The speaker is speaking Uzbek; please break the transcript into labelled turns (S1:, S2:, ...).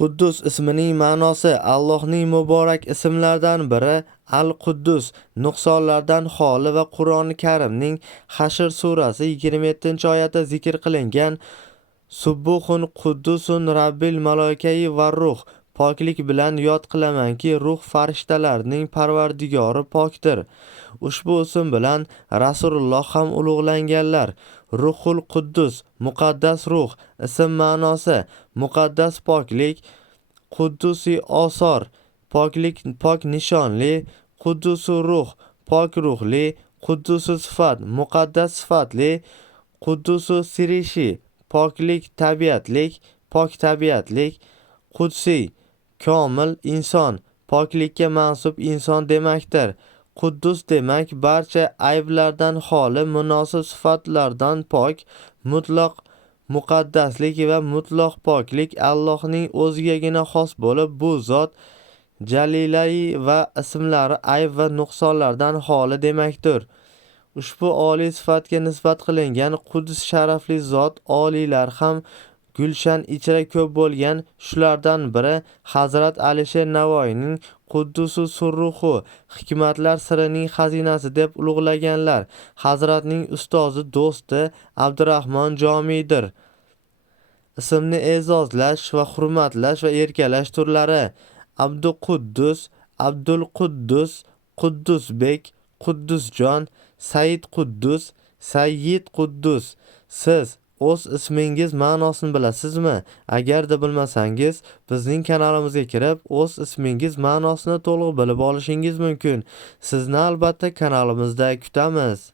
S1: Quddus ismining ma'nosi Allohning muborak ismlaridan biri Al-Quddus, nuqsonlardan xoli va Qur'oni Karimning Hashr surasi 27-oyatda zikr qilingan Subbuhun quddusun robbil maloikai va ruh Poklik bilan yod qilamanki, ruh farishtalarning parvardigori pokdir. Ushbu ism bilan Rasululloh ham ulug'langanlar. Ruhul Quddus, muqaddas ruh. Ism ma'nosi: muqaddas poklik, quddusi osor, poklik pok nishonli, quddusi ruh, pok ruhli, quddusi sifat, muqaddas sifatli, quddusi sirishi, poklik tabiatlik, pok tabiatlik, qudsiy komil inson, poklikka mansub inson demakdir. Quddus demak barcha ayblardan xoli, munosib sifatlardan pok, mutlaq muqaddaslik va mutlaq poklik Allohning o'zigagina xos bo'lib, bu zot jalilai va ismlari ayb va nuqsonlardan xoli demakdir. Ushbu oliy sifatga nisbat qilingan Quddus sharafli zot oliylar ham gulshan ichra ko'p bo'lgan. Shulardan biri Hazrat Alisher Navoiyning Quddusu surruhu hikmatlar sirining xazinasi deb ulug'laganlar. Hazratning ustozi do'sti Abdurahmon Jomiydir. Ismni e'zozlash va hurmatlash va erkalash turlari: Abduquddus, Abdul Quddus, Quddusbek, Quddusjon, Said Quddus, Sayyid Quddus. Siz o'z ismingiz ma'nosini bilasizmi? Agarda bilmasangiz, bizning kanalimizga kirib, o'z ismingiz ma'nosini to'liq bilib olishingiz mumkin. Sizni albatta kanalimizda kutamiz.